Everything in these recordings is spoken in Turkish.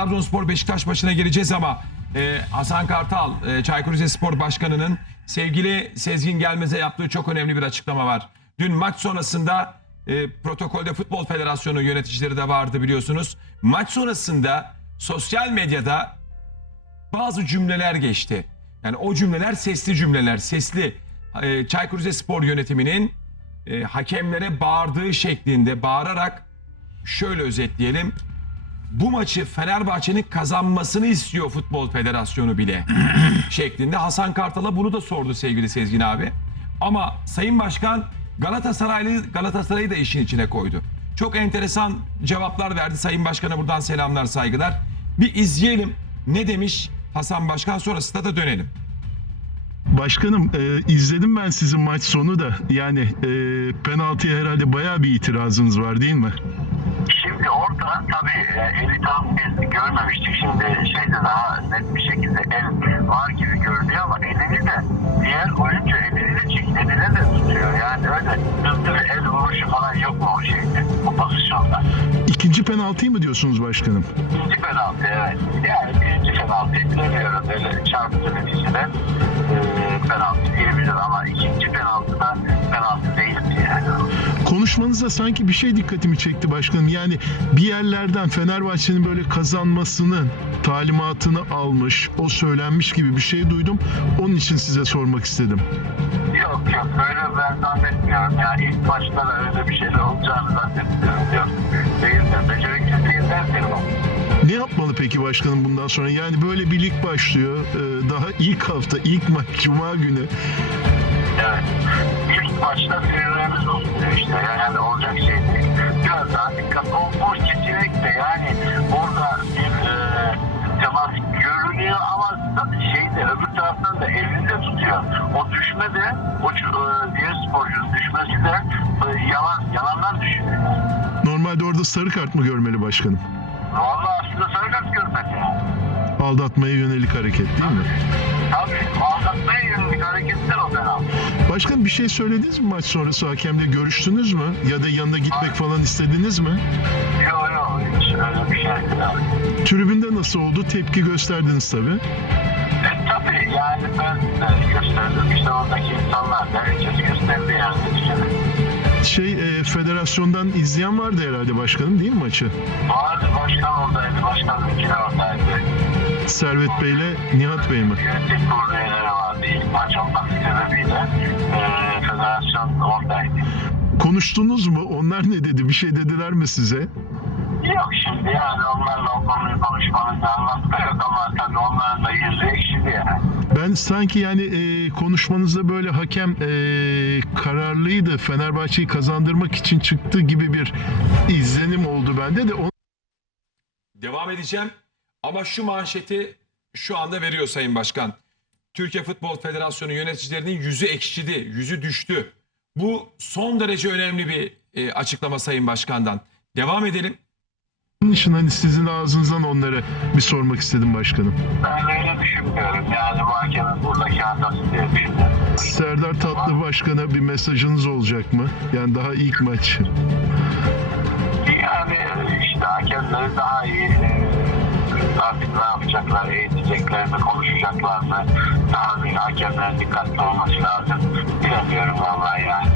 Trabzonspor Beşiktaş başına geleceğiz ama e, Hasan Kartal, e, Çaykur Rizespor Başkanı'nın sevgili Sezgin Gelmez'e yaptığı çok önemli bir açıklama var. Dün maç sonrasında e, protokolde Futbol Federasyonu yöneticileri de vardı biliyorsunuz. Maç sonrasında sosyal medyada bazı cümleler geçti. Yani o cümleler sesli cümleler, sesli. E, Çaykur Rizespor yönetiminin e, hakemlere bağırdığı şeklinde bağırarak şöyle özetleyelim. Bu maçı Fenerbahçe'nin kazanmasını istiyor Futbol Federasyonu bile şeklinde. Hasan Kartal'a bunu da sordu sevgili Sezgin abi. Ama Sayın Başkan Galatasaraylı Galatasaray'ı da işin içine koydu. Çok enteresan cevaplar verdi. Sayın Başkan'a buradan selamlar, saygılar. Bir izleyelim ne demiş Hasan Başkan sonrasında da dönelim. Başkanım e, izledim ben sizin maç sonu da yani e, penaltıya herhalde bayağı bir itirazınız var değil mi? Şimdi orada tabii e, eli tam biz görmemiştik. Şimdi şeyde daha net bir şekilde el var gibi görünüyor ama elini de diğer oyuncu elini de çek, eline de tutuyor. Yani öyle hızlı bir el vuruşu falan yok mu o şeyde, o pozisyonda. İkinci penaltıyı mı diyorsunuz başkanım? İkinci penaltı evet. Yani birinci penaltıyı bilemiyorum. Böyle çarptı neticede e, penaltı diyebiliriz ama ikinci penaltı Konuşmanızda sanki bir şey dikkatimi çekti başkanım. Yani bir yerlerden Fenerbahçe'nin böyle kazanmasının talimatını almış, o söylenmiş gibi bir şey duydum. Onun için size sormak istedim. Yok yok öyle ben zannetmiyorum. Yani ilk başta da öyle bir şeyler olacağını zannetmiyorum. Yok değiller. Beceriksiz değiller derim. Ne yapmalı peki başkanım bundan sonra? Yani böyle bir lig başlıyor. Ee, Daha ilk hafta, ilk maç Cuma günü. Evet. İlk başta sinirlerimiz işte. Yani olacak şey değil. Biraz daha dikkat. O, o kesinlikle yani orada bir e, temas görünüyor ama şeyde öbür taraftan da elinde tutuyor. O düşme de o e, diğer sporcunun düşmesi de e, yalan yalandan düşüyor. Normalde orada sarı kart mı görmeli başkanım? Vallahi aslında sarı kart görmedi yani. Aldatmaya yönelik hareket değil mi? Tabii aldatmaya yönelik Başkan bir şey söylediniz mi maç sonrası hakemle görüştünüz mü? Ya da yanına gitmek falan istediniz mi? Yok yok öyle bir şey değil. Tribünde nasıl oldu? Tepki gösterdiniz tabii. E tabii yani ben de gösterdim işte oradaki insanlar da herkes gösterdi yani. Şey e, federasyondan izleyen vardı herhalde başkanım değil mi maçı? Vardı başkan oradaydı, başkan vekili oradaydı. Servet Bey ile Nihat Bey mi? Yönetim kurulu üyeleri maç olmak sebebiyle. E, federasyon oradaydı. Konuştunuz mu? Onlar ne dedi? Bir şey dediler mi size? Yok şimdi yani onlarla o konuyu konuşmanın anlamı da yok ama tabii onların da yüzü ekşidi yani. Ben sanki yani e, konuşmanızda böyle hakem e, kararlıydı. Fenerbahçe'yi kazandırmak için çıktı gibi bir izlenim oldu bende de. O- Devam edeceğim ama şu manşeti şu anda veriyor Sayın Başkan. Türkiye Futbol Federasyonu yöneticilerinin yüzü ekşidi, yüzü düştü. Bu son derece önemli bir e, açıklama Sayın Başkan'dan. Devam edelim. Onun için hani sizin ağzınızdan onlara bir sormak istedim başkanım. Ben öyle düşünmüyorum yani bu hakemin buradaki hatası diye düşünüyorum. Serdar Tatlı Başkan'a bir mesajınız olacak mı? Yani daha ilk maç. Yani işte hakemleri daha iyi artık ne yapacaklar, eğitecekler mi, konuşacaklar mı? Daha bir hakemlerin dikkatli olması lazım. Bilemiyorum vallahi yani.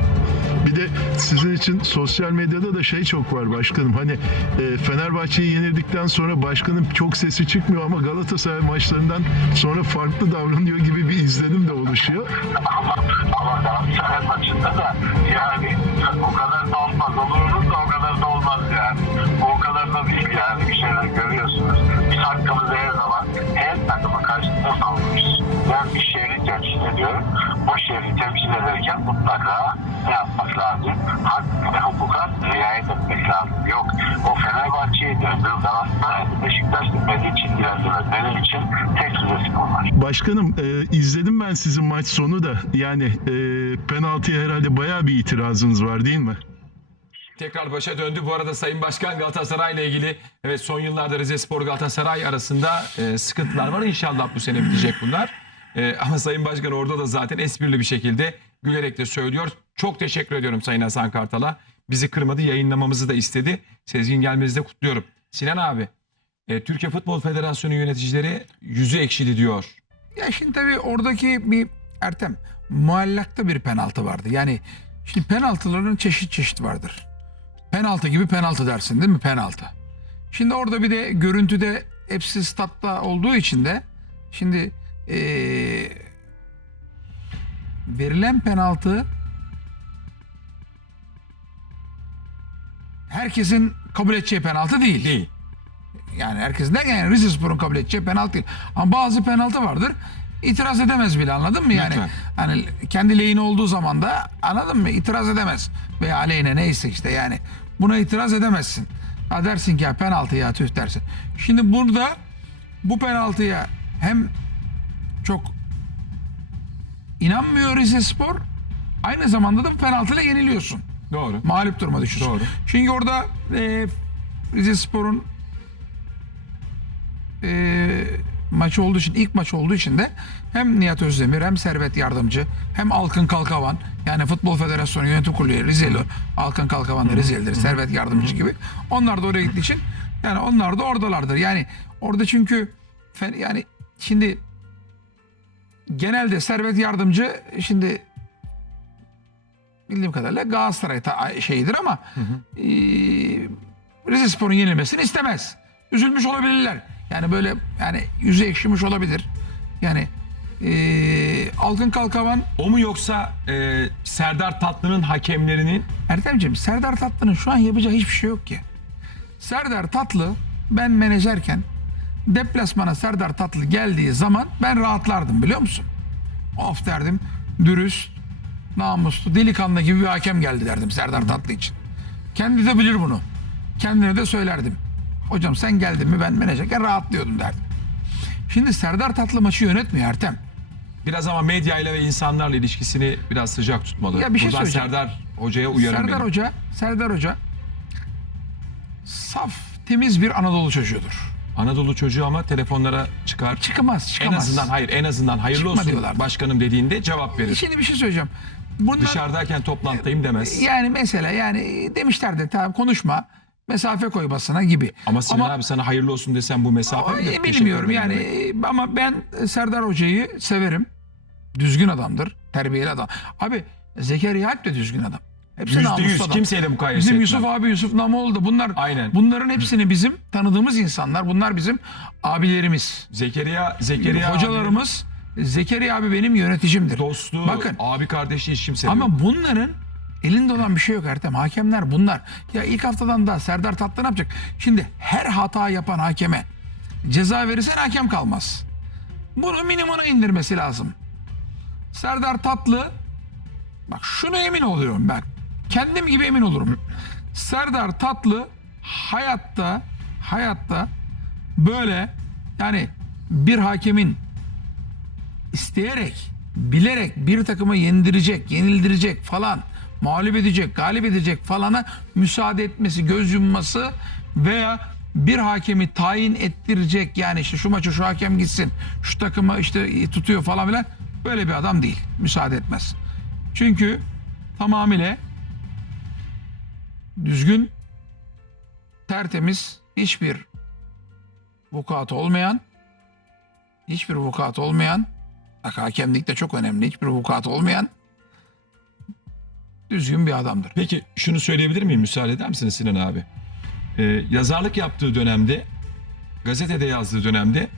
Bir de sizin için sosyal medyada da şey çok var başkanım. Hani e, Fenerbahçe'yi yenildikten sonra başkanın çok sesi çıkmıyor ama Galatasaray maçlarından sonra farklı davranıyor gibi bir izlenim de oluşuyor. Ama, ama Galatasaray maçında da yani o kadar da olmaz. Oluruz da o kadar da olmaz yani. O kadar da değil yani ederken mutlaka ne yapmak lazım? Hak ve hukuka riayet etmek lazım. Yok o Fenerbahçe'yi de öbür Galatasaray'dı, Beşiktaş'tı benim için dilendirmez. Benim için tek resim onlar. Başkanım e, izledim ben sizin maç sonu da. Yani e, penaltıya herhalde bayağı bir itirazınız var değil mi? Tekrar başa döndü. Bu arada Sayın Başkan Galatasaray ile ilgili evet son yıllarda Rizespor Galatasaray arasında e, sıkıntılar var. İnşallah bu sene bitecek bunlar. E, ama Sayın Başkan orada da zaten esprili bir şekilde gülerek de söylüyor. Çok teşekkür ediyorum Sayın Hasan Kartal'a. Bizi kırmadı, yayınlamamızı da istedi. Sezgin Gelmez'i de kutluyorum. Sinan abi, E, Türkiye Futbol Federasyonu yöneticileri yüzü ekşidi diyor. Ya şimdi tabii oradaki bir Ertem muallakta bir penaltı vardı. Yani şimdi penaltıların çeşit çeşit vardır. Penaltı gibi penaltı dersin değil mi? Penaltı. Şimdi orada bir de görüntüde hepsi statta olduğu için de şimdi eee, verilen penaltı herkesin kabul edeceği penaltı değil. Değil. Yani herkes derken yani Rizespor'un kabul edeceği penaltı değil. Ama bazı penaltı vardır. İtiraz edemez bile anladın mı? Yani Lütfen. hani kendi lehine olduğu zaman da anladın mı? İtiraz edemez. Veya aleyhine neyse işte yani. Buna itiraz edemezsin. Ha dersin ki ya penaltı ya tüh dersin. Şimdi burada bu penaltıya hem çok inanmıyor Rizespor aynı zamanda da penaltıyla yeniliyorsun Doğru. mağlup duruma düşüyorsun. Doğru. Çünkü orada e, Rizespor'un e, maçı olduğu için ilk maç olduğu için de hem Nihat Özdemir hem Servet Yardımcı hem Alkın Kalkavan yani Futbol Federasyonu Yönetim Kurulu Rizeli Alkın Kalkavan da Rizeli'dir Servet Yardımcı gibi onlar da oraya gittiği için yani onlar da oradalardır. Yani orada çünkü yani şimdi genelde Servet Yardımcı şimdi bildiğim kadarıyla Galatasaray ta- şeyidir ama e, Rizespor'un yenilmesini istemez. Üzülmüş olabilirler. Yani böyle yani yüzü ekşimiş olabilir. Yani e, Altın Kalkavan O mu yoksa e, Serdar Tatlı'nın hakemlerinin Ertemciğim Serdar Tatlı'nın şu an yapacağı hiçbir şey yok ki. Serdar Tatlı ben menajerken deplasmana Serdar Tatlı geldiği zaman ben rahatlardım biliyor musun? Of derdim dürüst, namuslu, delikanlı gibi bir hakem geldi derdim Serdar Tatlı için. Kendi de bilir bunu. Kendine de söylerdim. Hocam sen geldin mi ben menajerken rahatlıyordum derdim. Şimdi Serdar Tatlı maçı yönetmiyor Ertem. biraz ama medyayla ve insanlarla ilişkisini biraz sıcak tutmalı. Ya bir şey Buradan söyleyeceğim. Serdar Hoca'ya uyarım Serdar benim. Hoca, Serdar Hoca saf, temiz bir Anadolu çocuğudur. Anadolu çocuğu ama telefonlara çıkar. Çıkamaz, En çıkamaz. azından hayır en azından hayırlı Çıkma olsun diyorlar. başkanım dediğinde cevap verir. Şimdi bir şey söyleyeceğim. Bunlar, Dışarıdayken toplantıdayım demez. yani mesela yani demişler de tamam konuşma mesafe koymasına gibi. Ama Sinan abi sana hayırlı olsun desem bu mesafe Ama, e, Teşekkür bilmiyorum yani demek. e, ama ben Serdar Hoca'yı severim. Düzgün adamdır. Terbiyeli adam. Abi Zekeriya Alp de düzgün adam. Hepsi Yüzde namuslu yüz adam. kimseyle mukayese Bizim etmem. Yusuf abi Yusuf Namoğlu da bunlar Aynen. bunların hepsini bizim tanıdığımız insanlar. Bunlar bizim abilerimiz. Zekeriya, Zekeriya Hocalarımız Zekeriya abi benim yöneticimdir. dostluğu, Bakın abi kardeşliği hiç kimse ama bunların elinde olan bir şey yok Ertem. Hakemler bunlar. Ya ilk haftadan da Serdar Tatlı ne yapacak? Şimdi her hata yapan hakeme ceza verirsen hakem kalmaz. Bunu minimuma indirmesi lazım. Serdar Tatlı bak şunu emin oluyorum ben. Kendim gibi emin olurum. Serdar Tatlı hayatta hayatta böyle yani bir hakemin isteyerek, bilerek bir takımı yendirecek, yenildirecek falan, mağlup edecek, galip edecek falana müsaade etmesi, göz yumması veya bir hakemi tayin ettirecek yani işte şu maçı şu hakem gitsin, şu takımı işte tutuyor falan filan böyle bir adam değil. Müsaade etmez. Çünkü tamamıyla düzgün, tertemiz, hiçbir vukuat olmayan, hiçbir vukuat olmayan Bak hakemlik de çok önemli. Hiçbir vukuat olmayan düzgün bir adamdır. Peki şunu söyleyebilir miyim? Müsaade eder misiniz Sinan abi? Ee, yazarlık yaptığı dönemde, gazetede yazdığı dönemde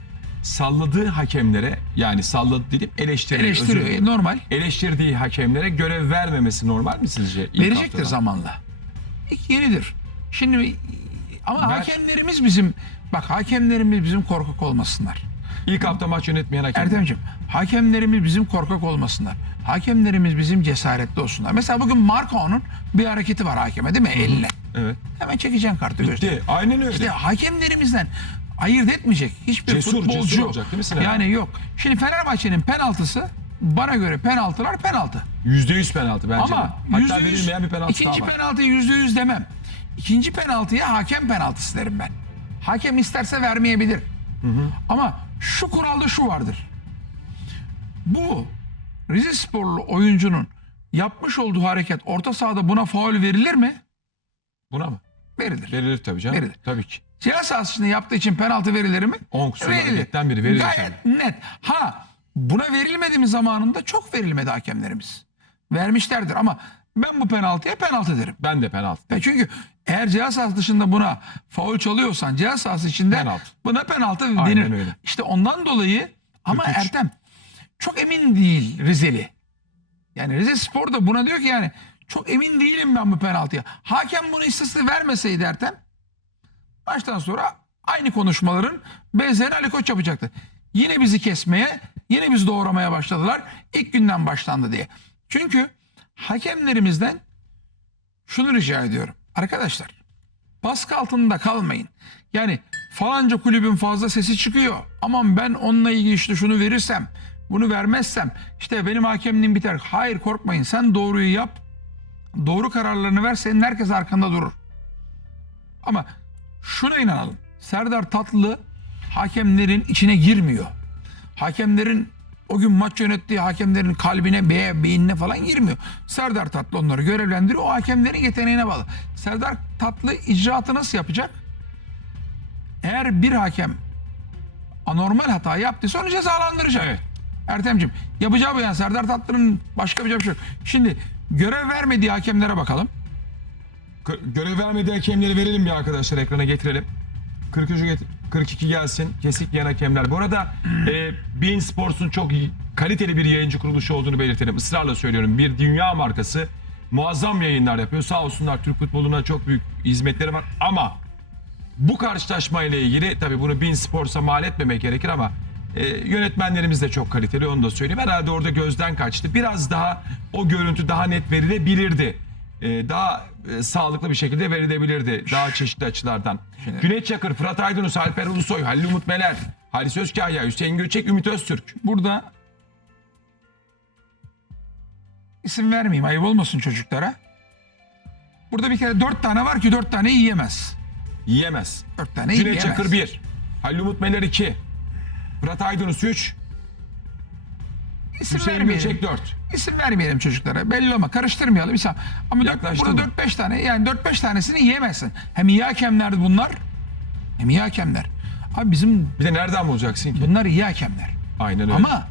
salladığı hakemlere yani salladı dedim eleştiri, özür Eleştiriyor. dilerim. E, normal. eleştirdiği hakemlere görev vermemesi normal mi sizce? Verecektir haftadan? zamanla. İlk yenidir. Şimdi ama Ben- hakemlerimiz bizim bak hakemlerimiz bizim korkak olmasınlar. İlk hafta maç yönetmeyen hakem. Erdemciğim hakemlerimiz bizim korkak olmasınlar. Hakemlerimiz bizim cesaretli olsunlar. Mesela bugün Marco'nun bir hareketi var hakeme değil mi? Eline. Evet. Hemen çekeceksin kartı göster. Bitti. Aynen öyle. İşte hakemlerimizden ayırt etmeyecek hiçbir Cesur, futbolcu cesur olacak değil mi Sinan? Yani yok. Şimdi Fenerbahçe'nin penaltısı bana göre penaltılar penaltı. Yüzde yüz penaltı bence Ama de. Hatta yüzde yüz, verilmeyen bir penaltı ikinci daha var. penaltıyı yüzde yüz demem. İkinci penaltıya hakem penaltısı derim ben. Hakem isterse vermeyebilir. Ama şu kuralda şu vardır. Bu Rize sporlu oyuncunun yapmış olduğu hareket orta sahada buna faul verilir mi? Buna mı? Verilir. Verilir tabii canım. Verilir. Tabii ki. cihaz sahasında yaptığı için penaltı verilir mi? On kusur hareketten biri verilir Gayet net. Ha buna verilmedi mi zamanında çok verilmedi hakemlerimiz. Vermişlerdir ama ben bu penaltıya penaltı derim. Ben de penaltı. E çünkü eğer cihaz sahası dışında buna faul çalıyorsan cihaz sahası içinde Penaltı. buna penaltı Aynen denir. öyle. İşte ondan dolayı ama 43. Ertem çok emin değil Rizeli. Yani Rize Spor da buna diyor ki yani çok emin değilim ben bu penaltıya. Hakem bunu istese vermeseydi Ertem baştan sonra aynı konuşmaların benzerini Ali Koç yapacaktı. Yine bizi kesmeye, yine bizi doğramaya başladılar. İlk günden başlandı diye. Çünkü hakemlerimizden şunu rica ediyorum. Arkadaşlar baskı altında kalmayın. Yani falanca kulübün fazla sesi çıkıyor. Aman ben onunla ilgili işte şunu verirsem, bunu vermezsem işte benim hakemliğim biter. Hayır korkmayın sen doğruyu yap. Doğru kararlarını ver senin herkes arkanda durur. Ama şuna inanalım. Serdar Tatlı hakemlerin içine girmiyor. Hakemlerin o gün maç yönettiği hakemlerin kalbine, beye, beynine falan girmiyor. Serdar Tatlı onları görevlendiriyor. O hakemlerin yeteneğine bağlı. Serdar Tatlı icraatı nasıl yapacak? Eğer bir hakem anormal hata yaptıysa onu cezalandıracak. Evet. Ertem'ciğim yapacağı bu yani Serdar Tatlı'nın başka bir şey yok. Şimdi görev vermediği hakemlere bakalım. Gö- Görev vermediği hakemleri verelim bir arkadaşlar ekrana getirelim. 43 get- 42 gelsin. Kesik yan hakemler. Bu arada e, Bein Sports'un çok kaliteli bir yayıncı kuruluşu olduğunu belirtelim. Israrla söylüyorum. Bir dünya markası. Muazzam yayınlar yapıyor. Sağ olsunlar Türk futboluna çok büyük hizmetleri var. Ama bu karşılaşma ile ilgili tabii bunu Bein Sports'a mal etmemek gerekir ama e, yönetmenlerimiz de çok kaliteli onu da söyleyeyim. Herhalde orada gözden kaçtı. Biraz daha o görüntü daha net verilebilirdi. E, daha e, sağlıklı bir şekilde verilebilirdi. Daha çeşitli açılardan. Cüneyt Çakır, Fırat Aydınus, Alper Ulusoy, Halil Umut Meler, Halis Özkaya, Hüseyin Göçek, Ümit Öztürk. Burada isim vermeyeyim ayıp olmasın çocuklara. Burada bir kere dört tane var ki dört tane yiyemez. Yiyemez. Dört tane Cüneyt yiyemez. Çakır 1, Halil Umut Meler 2, Fırat Aydınus 3, İsim Hüseyin vermeyelim. Göçek 4. İsim vermeyelim çocuklara. Belli ama karıştırmayalım. İsim. Ama dört, Yaklaştırma. burada 4-5 tane yani 4-5 tanesini yiyemezsin. Hem iyi hakemler bunlar hem iyi hakemler. Abi bizim Bir de nereden bulacaksın ki? bunlar iyi hakemler. Aynen öyle. Ama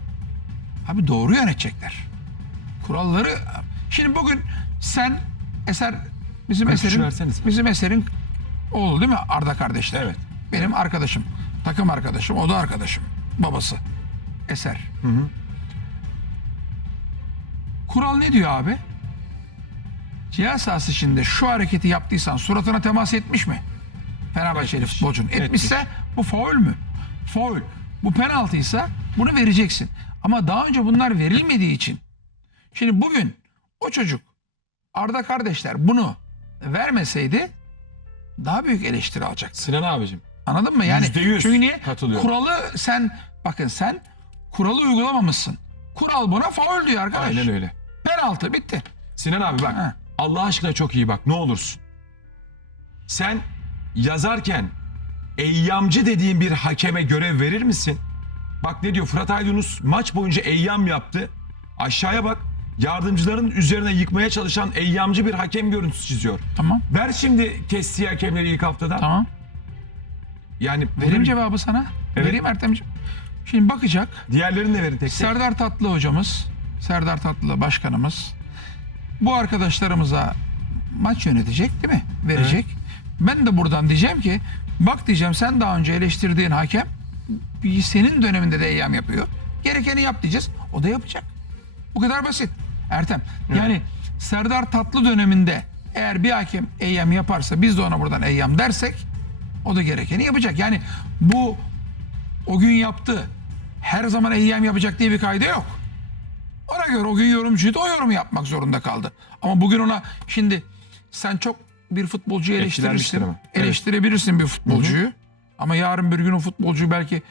abi doğru yönetecekler. Kuralları şimdi bugün sen Eser bizim üç Eser'in bizim Eser'in oğlu değil mi? Arda kardeşler. Evet. Benim arkadaşım. Takım arkadaşım. O da arkadaşım. Babası. Eser. Kural ne diyor abi? Cihaz sahası içinde şu hareketi yaptıysan suratına temas etmiş mi? Fenerbahçeli Etmiş. futbolcunun. Etmiş. Etmişse bu faul mü? Faul. Bu penaltıysa bunu vereceksin. Ama daha önce bunlar verilmediği için şimdi bugün o çocuk Arda kardeşler bunu vermeseydi daha büyük eleştiri alacaktı. Sinan abicim. Anladın mı? Yani Yüzde yüz çünkü niye? katılıyorum. Kuralı sen bakın sen kuralı uygulamamışsın. Kural buna faul diyor arkadaş. Aynen öyle. Penaltı bitti. Sinan abi bak Ha. Allah aşkına çok iyi bak ne olursun. Sen yazarken eyyamcı dediğin bir hakeme görev verir misin? Bak ne diyor Fırat Aydınus maç boyunca eyyam yaptı. Aşağıya bak yardımcıların üzerine yıkmaya çalışan eyyamcı bir hakem görüntüsü çiziyor. Tamam. Ver şimdi kestiği hakemleri ilk haftadan. Tamam. Yani Vereyim bugün cevabı sana. Evet. Vereyim Ertemciğim. Şimdi bakacak. diğerlerini de verin tek tek. Serdar Tatlı hocamız, Serdar Tatlı başkanımız bu arkadaşlarımıza maç yönetecek değil mi? Verecek. Ben de buradan diyeceğim ki bak diyeceğim sen daha önce eleştirdiğin hakem senin döneminde de eyyam yapıyor. Gerekeni yap diyeceğiz. O da yapacak. Bu kadar basit. Ertem. Yani Serdar Tatlı döneminde eğer bir hakem eyyam yaparsa biz de ona buradan eyyam dersek o da gerekeni yapacak. Yani bu o gün yaptı. Her zaman eyyam yapacak diye bir kaydı yok. Ona göre o gün yorumcuydu o yorumu yapmak zorunda kaldı. Ama bugün ona şimdi sen çok bir futbolcuyu eleştirirsin. Ama. Evet. Eleştirebilirsin bir futbolcuyu. Ama yarın bir gün o futbolcuyu belki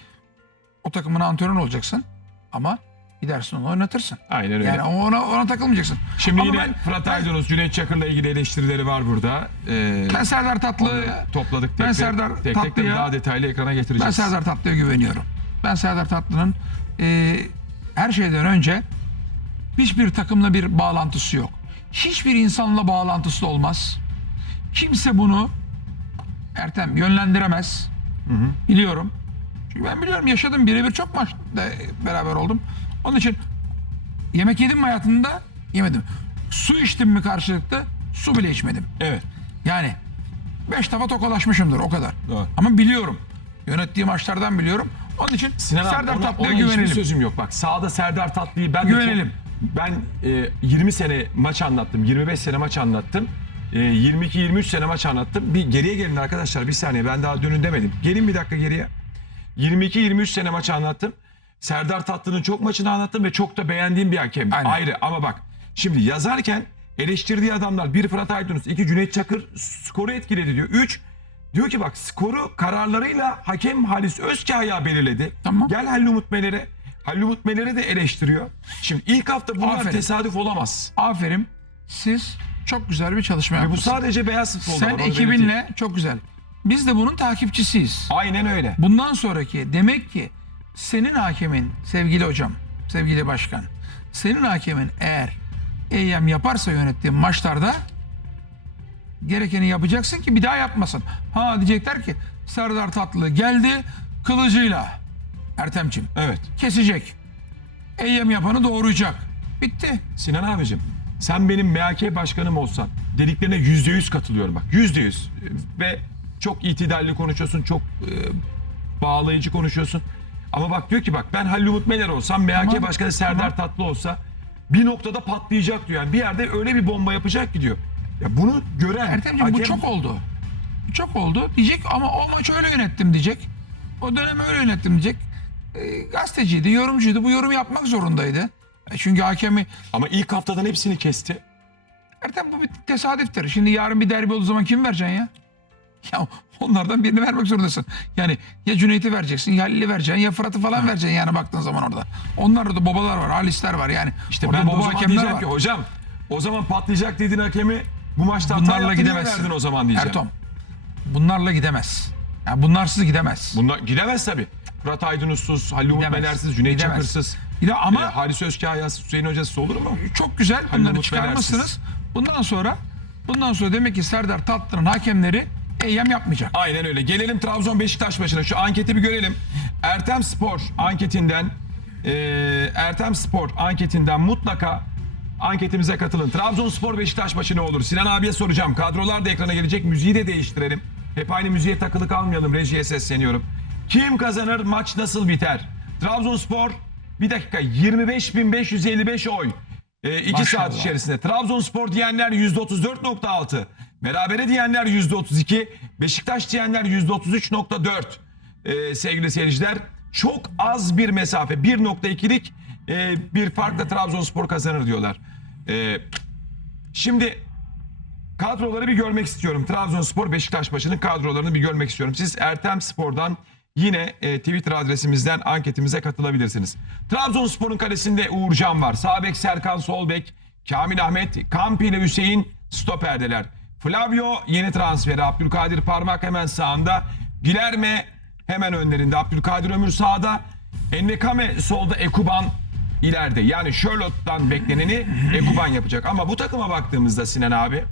o takımın antrenör olacaksın. Ama gidersin onu oynatırsın. Aynen öyle. Yani ona, ona takılmayacaksın. Şimdi Ama yine ben- Fırat Aydınus, Cüneyt Çakır'la ilgili eleştirileri var burada. Ee, Ben Serdar Tatlı topladık tek ben tek. Serdar tek tek Tatlı'ya- daha detaylı ekrana getireceğiz. Ben Serdar Tatlı'ya güveniyorum. Ben Serdar Tatlı'nın e, her şeyden önce hiçbir takımla bir bağlantısı yok. Hiçbir insanla bağlantısı olmaz. Kimse bunu Ertem yönlendiremez. Biliyorum. Çünkü ben biliyorum yaşadım birebir çok maçta beraber oldum. Onun için yemek yedim mi hayatımda? Yemedim. Su içtim mi karşılıklı? Su bile içmedim. Evet. Yani beş defa tokalaşmışımdır o kadar. Doğru. Ama biliyorum. Yönettiğim maçlardan biliyorum. Onun için Sinan Serdar Tatlı'ya ona hiçbir güvenelim. sözüm yok. Bak sağda Serdar Tatlı'yı ben de çok- Güvenelim. Ben e, 20 sene maç anlattım. 25 sene maç anlattım. E, 22-23 sene maç anlattım. Bir geriye gelin arkadaşlar bir saniye ben daha dönün demedim. Gelin bir dakika geriye. 22-23 sene maç anlattım. Serdar Tatlı'nın çok maçını anlattım ve çok da beğendiğim bir hakem. Aynen. Ayrı ama bak şimdi yazarken eleştirdiği adamlar bir Fırat Aydınus, iki Cüneyt Çakır skoru etkiledi diyor. Üç diyor ki bak skoru kararlarıyla hakem Halis Özkaya belirledi. Tamam. Gel Halil Umut Meler'e. Halil Umut Meler'e de eleştiriyor. Şimdi ilk hafta bunlar Aferin. tesadüf olamaz. Aferin. Siz çok güzel bir çalışma Ve bu yapmışsınız. sadece beyaz futbolda Sen var, onu belirteyim. ekibinle çok güzel. Biz de bunun takipçisiyiz. Aynen öyle. Bundan sonraki demek ki senin hakemin sevgili hocam, sevgili başkan, senin hakemin eğer eyyam yaparsa yönettiğin maçlarda gerekeni yapacaksın ki bir daha yapmasın. Ha diyecekler ki Serdar Tatlı geldi kılıcıyla Ertemçim Evet. kesecek. Eyyam yapanı doğrayacak. Bitti. Sinan abicim sen benim MHK başkanım olsan dediklerine yüzde yüz katılıyorum bak yüzde yüz ve çok itidalli konuşuyorsun çok e, bağlayıcı konuşuyorsun ama bak diyor ki bak ben Halil Umut Meler olsam MHK Tamam, başkanı Serdar Tatlı olsa bir noktada patlayacak diyor yani bir yerde öyle bir bomba yapacak ki diyor. Ya bunu gören Ertemciğim bu hakem- çok oldu. Bu çok oldu diyecek ama o maçı öyle yönettim diyecek. O dönemi öyle yönettim diyecek. E, gazeteciydi, yorumcuydu. Bu yorum yapmak zorundaydı. E, çünkü hakemi ama ilk haftadan hepsini kesti. Ertem bu bir tesadüftür. Şimdi yarın bir derbi olduğu zaman kim vereceksin ya? Ya onlardan birini vermek zorundasın. Yani ya Cüneyt'i vereceksin, ya Halil'i vereceksin, ya Fırat'ı falan vereceksin yani baktığın zaman orada. Onlarda da babalar var, Halisler var yani. İşte orada ben baba hakemler diyeceğim var. ki hocam o zaman patlayacak dediğin hakemi bu maçta Bunlarla gidemezsin. verdin o zaman diyeceğim. Ertom, bunlarla gidemez. Yani bunlarsız gidemez. Bunlar gidemez tabii. Fırat Aydınus'suz, Halil Umut Gidemez. Meler'siz, Cüneyt Gidemez. Çakır'sız, Bir de ama e, Halis Özkaya'sız, Hüseyin Hoca'sız olur mu? çok güzel Halil bunları Umut çıkarmışsınız. Bundan sonra bundan sonra demek ki Serdar Tatlı'nın hakemleri eyyam yapmayacak. Aynen öyle. Gelelim Trabzon Beşiktaş maçına. Şu anketi bir görelim. Ertem Spor anketinden e, Ertem Spor anketinden mutlaka anketimize katılın. Trabzonspor Beşiktaş maçı ne olur? Sinan abiye soracağım. Kadrolar da ekrana gelecek. Müziği de değiştirelim. Hep aynı müziğe takılı kalmayalım. Rejiye sesleniyorum. Kim kazanır? Maç nasıl biter? Trabzonspor bir dakika 25.555 oy. 2 Maşallah. saat içerisinde. Trabzonspor diyenler %34.6. Berabere diyenler %32. Beşiktaş diyenler %33.4. Ee, sevgili seyirciler. Çok az bir mesafe. 1.2'lik e, bir farkla Trabzonspor kazanır diyorlar. Ee, şimdi kadroları bir görmek istiyorum. Trabzonspor Beşiktaş maçının kadrolarını bir görmek istiyorum. Siz Ertem Spor'dan yine e, Twitter adresimizden anketimize katılabilirsiniz. Trabzonspor'un kalesinde Uğurcan var. Sağ bek Serkan, sol bek Kamil Ahmet, Kampi ile Hüseyin stoperdeler. Flavio yeni transferi. Abdülkadir Parmak hemen sağında. Gilerme hemen önlerinde. Abdülkadir Ömür sağda. Ennekame solda Ekuban ileride. Yani Charlotte'dan bekleneni Ekuban yapacak. Ama bu takıma baktığımızda Sinan abi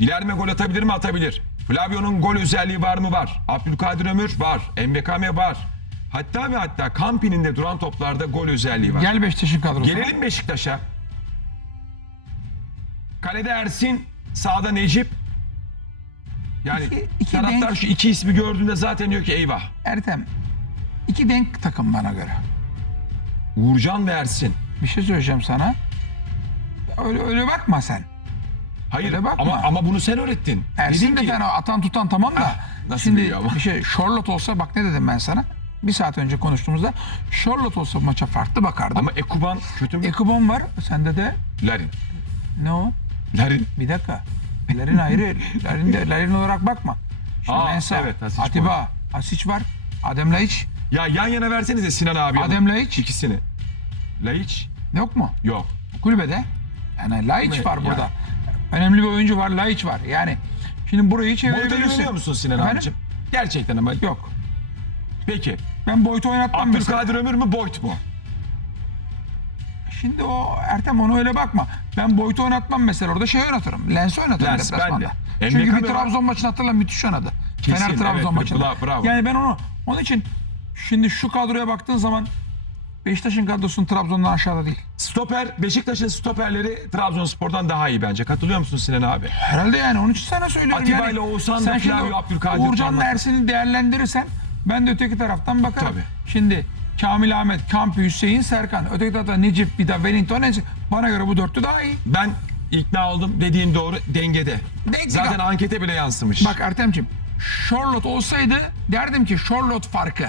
İlerme gol atabilir mi? Atabilir. Flavio'nun gol özelliği var mı? Var. Abdülkadir Ömür var. Embekame var. Hatta ve hatta Kampi'nin de duran toplarda gol özelliği var. Gel Beşiktaş'ın kadrosu. Gelelim Beşiktaş'a. Kalede Ersin, sağda Necip. Yani İki- iki taraftar denk- şu iki ismi gördüğünde zaten diyor ki eyvah. Ertem. iki denk takım bana göre. Uğurcan ve Ersin. Bir şey söyleyeceğim sana. Öyle, öyle bakma sen. Hayır Öyle bakma. ama ama bunu sen öğrettin. Ersin de fena atan tutan tamam da. nasıl şimdi bir şey Charlotte olsa bak ne dedim ben sana. Bir saat önce konuştuğumuzda Charlotte olsa maça farklı bakardım. ama Ekuban kötü mü? Ekubon var. Sende de Larin. ne o? Larin. Bir dakika. Larin ayrı. Larin, de, Larin olarak bakma. Şimdi Aa, Mensah, evet, Hasic Atiba, Asic var. Adem Laiç. Ya yan yana versenize Sinan abi. Adem Laiç. ikisini. Laiç Yok mu? yok. kulübede. Yani Laiç var burada. Önemli bir oyuncu var, Laiç var. Yani şimdi burayı Boyuta çevirebilirsin. güveniyor musun Sinan Efendim? abicim? Gerçekten ama. Yok. Peki. Ben boyutu oynatmam mesela. Abdülkadir Ömür mü Boyd mu? Şimdi o Ertem onu öyle bakma. Ben boyutu oynatmam mesela orada şey oynatırım. Lens oynatırım Lens, deplasmanda. ben de. Çünkü bir var. Trabzon maçını hatırla müthiş oynadı. Kesin, Fener Trabzon evet, maçında. bra- bravo. Yani ben onu onun için şimdi şu kadroya baktığın zaman Beşiktaş'ın kadrosunun Trabzon'dan aşağıda değil. Stoper, Beşiktaş'ın stoperleri Trabzonspor'dan daha iyi bence. Katılıyor musun Sinan abi? Herhalde yani onun için sana söylüyorum. Atiba yani, ile Oğuzhan da Flavio Abdülkadir Uğurcan'la Ersin'i değerlendirirsen ben de öteki taraftan bakarım. Tabii. Şimdi Kamil Ahmet, Kampi, Hüseyin, Serkan. Öteki tarafta Necip, bir de Wellington. Bana göre bu dörtlü daha iyi. Ben ikna oldum. Dediğin doğru dengede. Denge- Zaten ankete bile yansımış. Bak Ertem'ciğim Charlotte olsaydı derdim ki Charlotte farkı.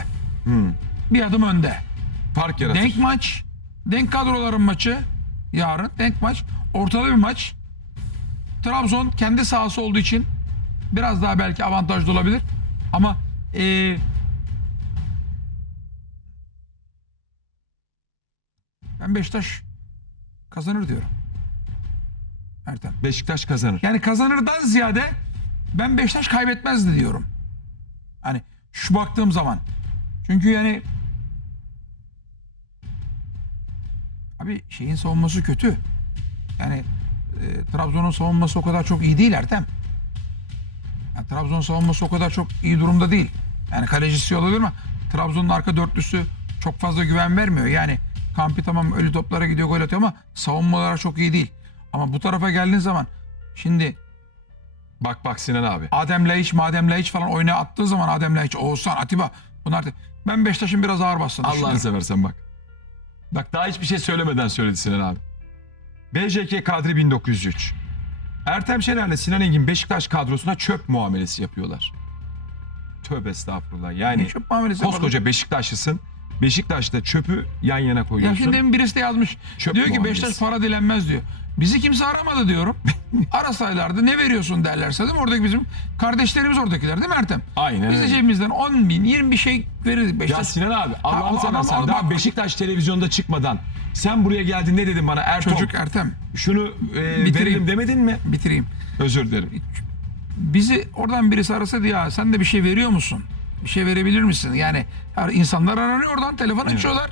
Bir adım önde. Fark yaratır. Denk maç, denk kadroların maçı yarın denk maç. Ortada bir maç. Trabzon kendi sahası olduğu için biraz daha belki avantajlı olabilir. Ama eee ben Beşiktaş kazanır diyorum. Ertem. Beşiktaş kazanır. Yani kazanırdan ziyade ben Beşiktaş kaybetmezdi diyorum. Hani şu baktığım zaman. Çünkü yani abi şeyin savunması kötü. Yani e, Trabzon'un savunması o kadar çok iyi değil Ertem. Yani Trabzon savunması o kadar çok iyi durumda değil. Yani kalecisi olabilir ama Trabzon'un arka dörtlüsü çok fazla güven vermiyor. Yani Kampi tamam ölü toplara gidiyor gol atıyor ama savunmalara çok iyi değil. Ama bu tarafa geldiğin zaman şimdi Bak bak Sinan abi. Adem Laiç, Madem Laiç falan oyuna attığı zaman Adem Laiç, Oğuzhan, Atiba bunlar ben Beşiktaş'ın biraz ağır bastığını Allah'ını seversen bak. Bak daha hiçbir şey söylemeden söyledi Sinan abi. BJK kadri 1903. Ertem Şener'le Sinan Engin Beşiktaş kadrosuna çöp muamelesi yapıyorlar. Tövbe estağfurullah. Yani Çöp muamelesi koskoca Beşiktaşlısın. Beşiktaş'ta çöpü yan yana Ya koyuyorsun. şimdi demin birisi de yazmış. Çöp diyor ki muamelesi. Beşiktaş para dilenmez diyor. Bizi kimse aramadı diyorum. Arasaylardı ne veriyorsun derlerse değil mi? Oradaki bizim kardeşlerimiz oradakiler değil mi Ertem? Aynen Biz de öyle. cebimizden 10 bin, 20 bir şey veririz Ya Beşiktaş. Sinan abi Allah'ını adam- seversen adam- daha Beşiktaş televizyonda çıkmadan sen buraya geldin ne dedin bana Ertuğ Çocuk Ertem şunu e, Bitireyim. verelim demedin mi? bitireyim. Özür dilerim. bizi oradan birisi arasaydı ya sen de bir şey veriyor musun? Bir şey verebilir misin? Yani her insanlar aranıyor oradan telefon açıyorlar.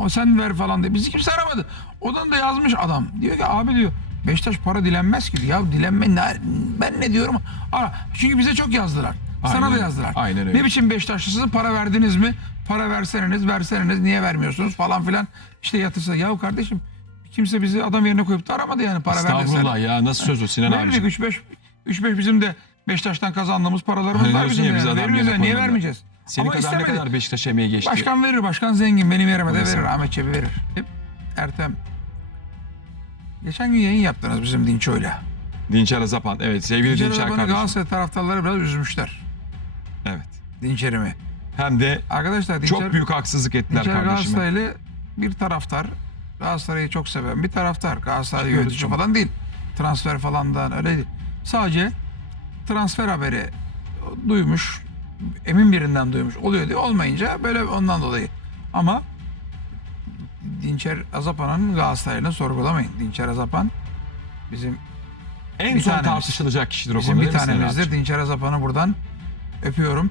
O sen ver falan diye. Bizi kimse aramadı. Odan da yazmış adam. Diyor ki abi diyor Beşiktaş para dilenmez ki. Ya dilenme ne, ben ne diyorum? Ara. Çünkü bize çok yazdılar. Sana Aynen, da yazdılar. aynen öyle. Ne biçim Beşiktaşlısınız para verdiniz mi? Para verseniz verseniz niye vermiyorsunuz falan filan. İşte yatırsa ya kardeşim kimse bizi adam yerine koyup da aramadı yani para ver desen. Estağfurullah ya nasıl söz o Sinan Verecek abiciğim. 3-5 3-5 bizim de Beşiktaş'tan kazandığımız paralarımız var bizim de. biz yani. Veririz Niye vermeyeceğiz? Senin Ama kadar ne istemedi. kadar Beşiktaş emeği geçti. Başkan verir. Başkan zengin. Benim yerime de Neyse. verir. Ahmet Çebi verir. Hep Ertem. Geçen gün yayın yaptınız bizim Dinço'yla. Dinçer Azapan. Evet sevgili Dinçer Dinçer kardeşim. Galatasaray taraftarları biraz üzmüşler. Evet. Dinçer'imi. Hem de Arkadaşlar Dinçer, çok büyük haksızlık ettiler Dinçer kardeşime. Galatasaraylı bir taraftar. Galatasaray'ı çok seven bir taraftar. Galatasaray yönetici falan değil. Transfer falandan öyle değil. Sadece transfer haberi duymuş. Emin birinden duymuş. Oluyor diye olmayınca böyle ondan dolayı. Ama Dinçer Azapan'ın Galatasaray'ını sorgulamayın. Dinçer Azapan bizim En son tanemiz. tartışılacak kişidir o Bizim konuda bir tanemizdir. Dinçer Azapan'ı buradan öpüyorum.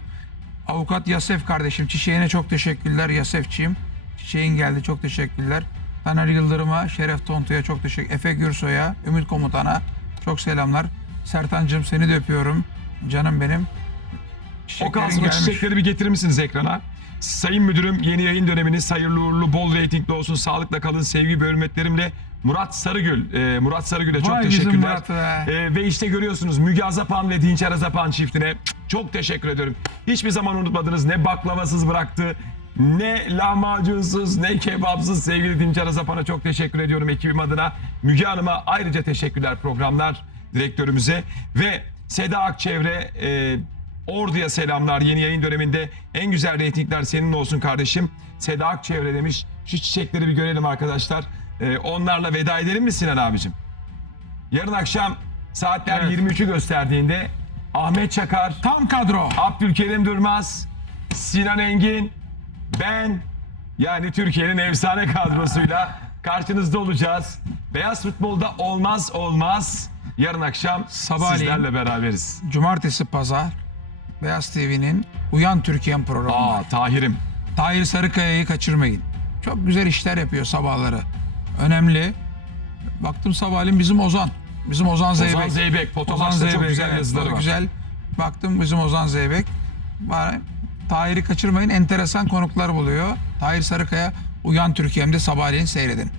Avukat Yasef kardeşim çiçeğine çok teşekkürler. Yasefçiyim. Çiçeğin geldi çok teşekkürler. Taner Yıldırım'a, Şeref Tontu'ya çok teşekkür Efe Gürsoy'a, Ümit Komutan'a çok selamlar. Sertancığım seni de öpüyorum. Canım benim. O Çiçeklerin kalsın o gelmiş. çiçekleri bir getirir misiniz ekrana? Sayın Müdürüm yeni yayın döneminiz hayırlı uğurlu bol reytingli olsun. Sağlıkla kalın sevgi ve hürmetlerimle Murat Sarıgül. e, Murat Sarıgül'e çok Vay bizim teşekkürler. Murat be. E, ve işte görüyorsunuz Müge Azapan ve Dinçer Azapan çiftine çok teşekkür ediyorum. Hiçbir zaman unutmadınız ne baklavasız bıraktı. Ne lahmacunsuz ne kebapsız sevgili Dinçer Azapan'a çok teşekkür ediyorum ekibim adına. Müge Hanım'a ayrıca teşekkürler programlar direktörümüze ve Seda Akçevre e, Ordu'ya selamlar yeni yayın döneminde en güzel reytingler senin olsun kardeşim. Seda Akçevre demiş şu çiçekleri bir görelim arkadaşlar. E, onlarla veda edelim mi Sinan abicim? Yarın akşam saatler Evet. 23'ü gösterdiğinde Ahmet Çakar, Tam kadro. Abdülkerim Durmaz, Sinan Engin, ben yani Türkiye'nin efsane kadrosuyla karşınızda olacağız. Beyaz futbolda olmaz olmaz. Yarın akşam Sabahleyin- sizlerle beraberiz. Cumartesi pazar Beyaz TV'nin Uyan Türkiye'm programı var. Aa Tahir'im. Tahir Sarıkaya'yı kaçırmayın. Çok güzel işler yapıyor sabahları. Önemli. Baktım sabahleyin bizim Ozan. Bizim Ozan Zeybek. Ozan Zeybek. Ozan Fotoğrafta çok Zeybek, güzel yazıları var. Güzel. Baktım bizim Ozan Zeybek. Tahir'i kaçırmayın enteresan konuklar buluyor. Tahir Sarıkaya Uyan Türkiye'mde sabahleyin seyredin.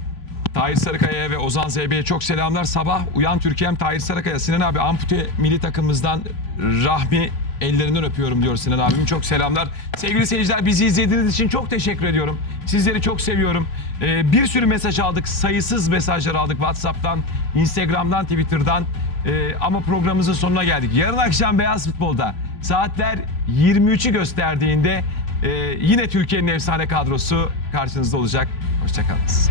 Tahir Sarıkaya'ya ve Ozan Zeybe'ye çok selamlar. Sabah Uyan Türkiye'm Tahir Sarıkaya. Sinan abi ampute milli takımımızdan Rahmi ellerinden öpüyorum diyor Sinan abim. Çok selamlar. Sevgili seyirciler bizi izlediğiniz için çok teşekkür ediyorum. Sizleri çok seviyorum. Ee, bir sürü mesaj aldık. Sayısız mesajlar aldık WhatsApp'tan, Instagram'dan, Twitter'dan. Ee, ama programımızın sonuna geldik. Yarın akşam Beyaz Futbol'da saatler 23'ü gösterdiğinde e, yine Türkiye'nin efsane kadrosu karşınızda olacak. Hoşçakalın.